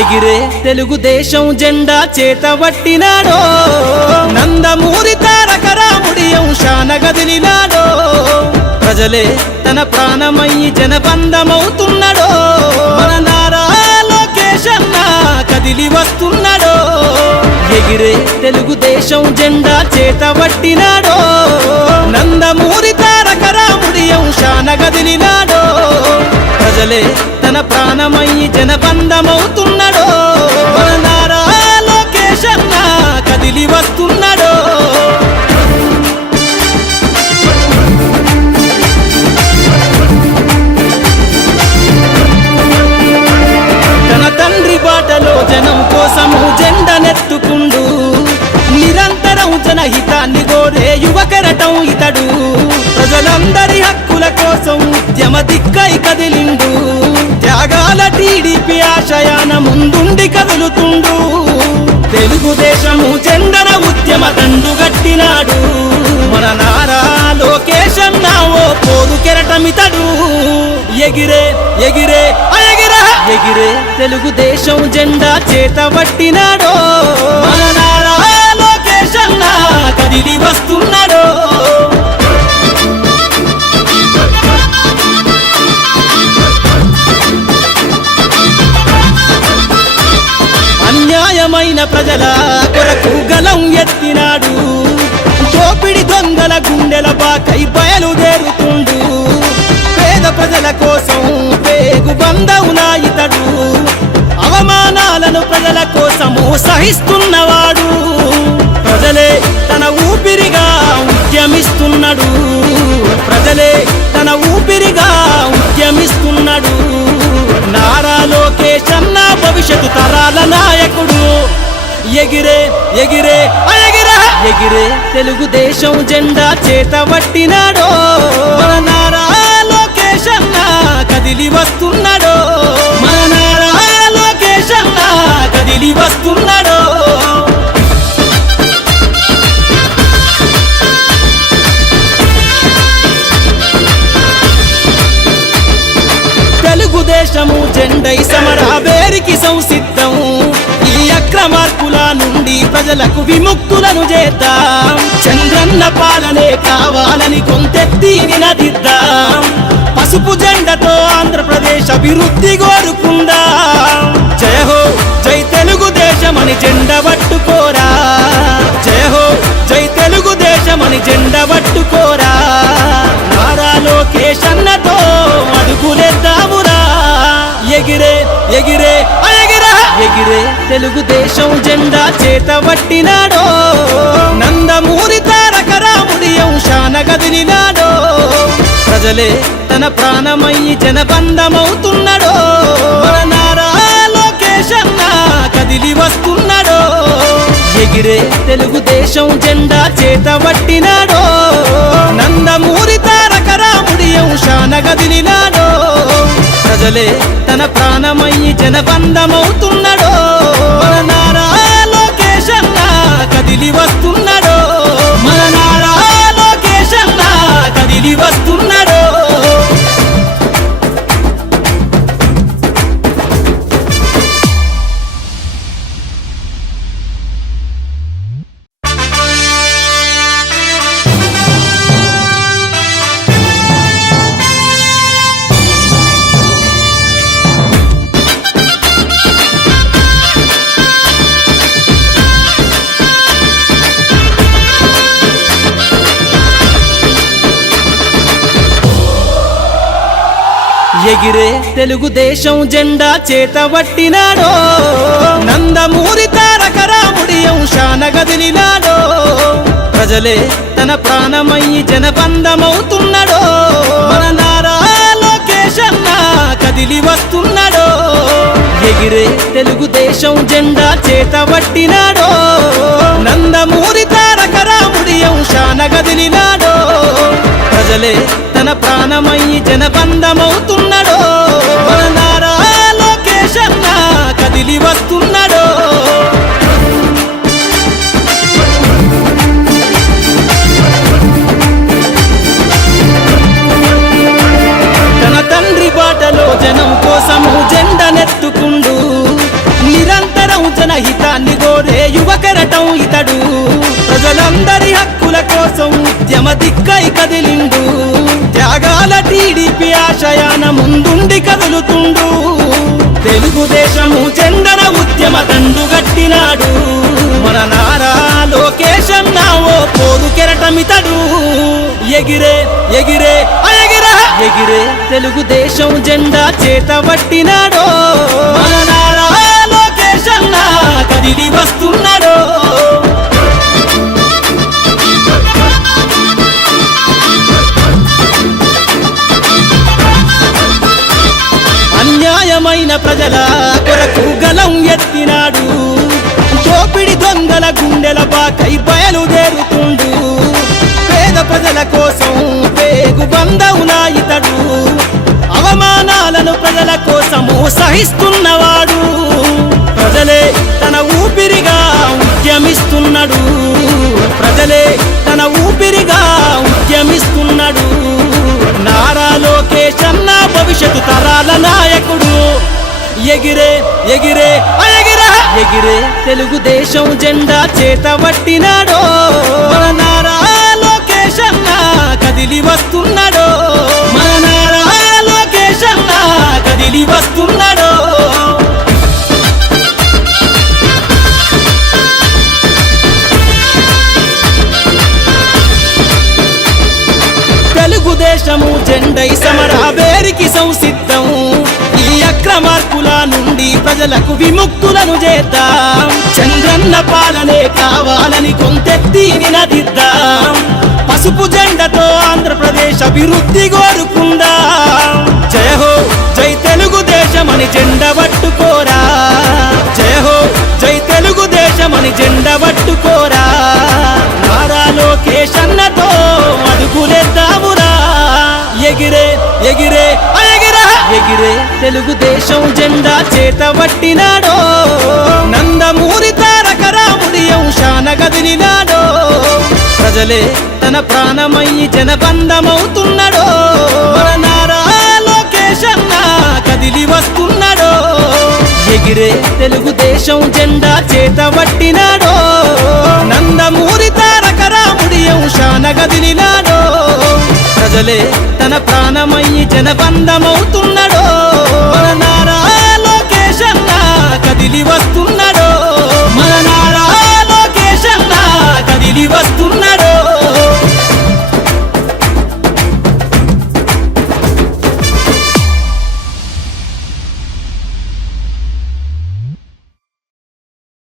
ఎగిరే తెలుగుదేశం జెండా చేతబట్టినాడో నందమూరి తారక రాముడి అంశాన గదిలినాడో ప్రజలే తన ప్రాణమయ్యి జనబంధమవుతున్నాడో మన నారా లోకేష్ అన్న కదిలి వస్తున్నాడో ఎగిరే తెలుగుదేశం జెండా చేతబట్టినాడో నందమూరి తారక రాముడి అంశాన గదిలినాడో ప్రజలే తన ప్రాణమయ్యి జనబంధమవుతున్నాడో మన నారా లోకేష్ అన్న కదిలి వస్తున్నాడో తన తండ్రి బాటలో జనం కోసము జెండనెత్తుకుండు నిరంతరం జనహితాన్ని కోరే యువకెరటం ఇతడు ప్రజలందరి హక్కుల కోసం ఉద్యమ దిక్కై కదిలిండు త్యాగాల టీడీపీ ఆశయాన ముందుండి కదులుతుండు తెలుగుదేశము జెండన ఉద్యమ దండుగట్టినాడు మన నారా లోకేష్ అన్న ఓ పోరు కెరటమితడు ఎగిరే ఎగిరే ఎగిరే తెలుగుదేశం జెండా చేతబట్టినాడో మన నారా లోకేష్ అన్న కదిలి వస్తున్నాడో అన్యాయమైన ప్రజల కొరకు గలం ఎత్తినాడు దోపిడి దొంగల గుండెల బాకై బయలుదేరుతుండు పేద ప్రజల కోసం పేగు బంధవునా ఇతడు అవమానాలను ప్రజల కోసము సహిస్తున్నవాడు ప్రజలే తన ఊపిరిగా ఉద్యమిస్తున్నాడు ప్రజలే తన ఊపిరిగా ఉద్యమిస్తున్నాడు నారా లోకేష్ అన్న భవిష్యత్తు తరాల నాయకుడు ఎగిరే ఎగిరే ఎగిరే తెలుగుదేశం జెండా చేతబట్టినాడో మన నారా లోకేష్ అన్న కదిలి వస్తున్నాడో మన నారా లోకేష్ అన్న కదిలి వస్తున్నాడో తెలుగుదేశము జెండై సమరాబేరికి సంసిద్ధం ఈ అక్రమార్కుల నుండి ప్రజలకు విముక్తులను చేద్దాం చంద్రన్న పాలనే కావాలని కొంతెత్తి నినదిద్దాం పసుపు జెండతో ఆంధ్రప్రదేశ్ అభివృద్ధి కోరుకుందాం జయ హో జై తెలుగుదేశం అని జెండ పట్టుకోరా జయ హో జై తెలుగుదేశం అని జెండ పట్టుకోరా నారా లోకేష్ అన్నతో అడుగులేద్దామురా ఎగిరే ఎగిరే ఎగిరే తెలుగుదేశం జెండా చేతబట్టినాడో నందమూరి తారక రాముడి అంశాన గదిలినాడో ప్రజలే తన ప్రాణమయ్యి జనబంధమవుతున్నాడో మన నారా లోకేష్ అన్న కదిలి వస్తున్నాడో ఎగిరే తెలుగుదేశం జెండా చేతబట్టినాడో నందమూరి తారక రాముడి అంశాన గదిలినాడో ప్రజలే తన ప్రాణమయ్యి జనబంధమవుతున్నాడో మన నారా లోకేష్ అన్న కదిలి వస్తున్నాడో మన నారా లోకేష్ అన్న కదిలి వస్తున్నాడో ఎగిరే తెలుగుదేశం జెండా చేతబట్టినాడో నందమూరి తారక రాముడి అంశాన గదిలినాడో ప్రజలే తన ప్రాణమయ్యి జనబంధమవుతున్నాడో మన నారా లోకేష్ అన్న కదిలి వస్తున్నాడో ఎగిరే తెలుగుదేశం జెండా చేతబట్టినాడో నందమూరి తారక రాముడి అంశాన గదిలినాడో ప్రజలే తన ప్రాణమయ్యి జనబంధమవుతున్నాడో మన నారా లోకేష్ అన్న కదిలి వస్తున్నాడో తన తండ్రి బాటలో జనం కోసము జెండనెత్తుకుండు ఉద్యమ దిక్కై కదిలిండు త్యాగాల టీడీపీ ఆశయాన ముందుండి కదులుతుండు తెలుగుదేశము జెండన ఉద్యమ దండు గట్టినాడు మన నారా లోకేష్ అన్న ఓ పోరు కెరటమితడు ఎగిరే ఎగిరే ఎగిరే ఎగిరే తెలుగుదేశం జెండా చేత పట్టినాడో మన నారా లోకేష్ అన్న కదిలి వస్తున్నాడో అన్యాయమైన ప్రజల కొరకు గలం ఎత్తినాడు దోపిడి దొంగల గుండెల బాకై బయలుదేరుతుండు పేద ప్రజల కోసం పేగు బంధవునా ఇతడు అవమానాలను ప్రజల కోసము సహిస్తున్నవాడు ప్రజలే తన ఊపిరిగా ఉద్యమిస్తున్నాడు ప్రజలే తన ఊపిరిగా ఉద్యమిస్తున్నాడు నారా లోకేష్ అన్న భవిష్యత్తు తరాల నాయకుడు ఎగిరే ఎగిరే ఎగిరే ఎగిరే తెలుగుదేశం జెండా చేత పట్టినాడో మన నారా లోకేష్ అన్న కదిలి వస్తున్నాడో మన నారా లోకేష్ అన్న కదిలి వస్తున్నాడో తెలుగుదేశము జెండై సమరావేరికి సంసిద్ధం ఈ అక్రమార్కుల నుండి ప్రజలకు విముక్తులను చేద్దాం చంద్రన్న పాలనే కావాలని కొంతెత్తి నినదిద్దాం పసుపు జెండతో ఆంధ్రప్రదేశ్ అభివృద్ధి కోరుకుందాం జయ హో జై తెలుగుదేశమని జెండ పట్టుకోరా జయ హో జై తెలుగుదేశమని జెండ పట్టుకోరా నారా లోకేష్ అన్నతో అడుగులేద్దామురా ఎగిరే ఎగిరే ఎగిరే ఎగిరే తెలుగుదేశం జెండా చేత పట్టినాడో నందమూరి తారక రాముడి అంశాన కదిలినాడో ప్రజలే తన ప్రాణమయ్యి జనబంధమవుతున్నాడో మన నారా లోకేష్ అన్న కదిలి వస్తున్నాడో ఎగిరే తెలుగుదేశం జెండా చేత పట్టినాడో నందమూరి తారక రాముడి అంశాన కదిలినాడో ప్రజలే తన ప్రాణమయ్యి జనబంధమవుతున్నాడో మన నారా లోకేష్ అన్న కదిలి వస్తున్నాడో మన నారా లోకేష్ అన్న కదిలి వస్తున్నాడో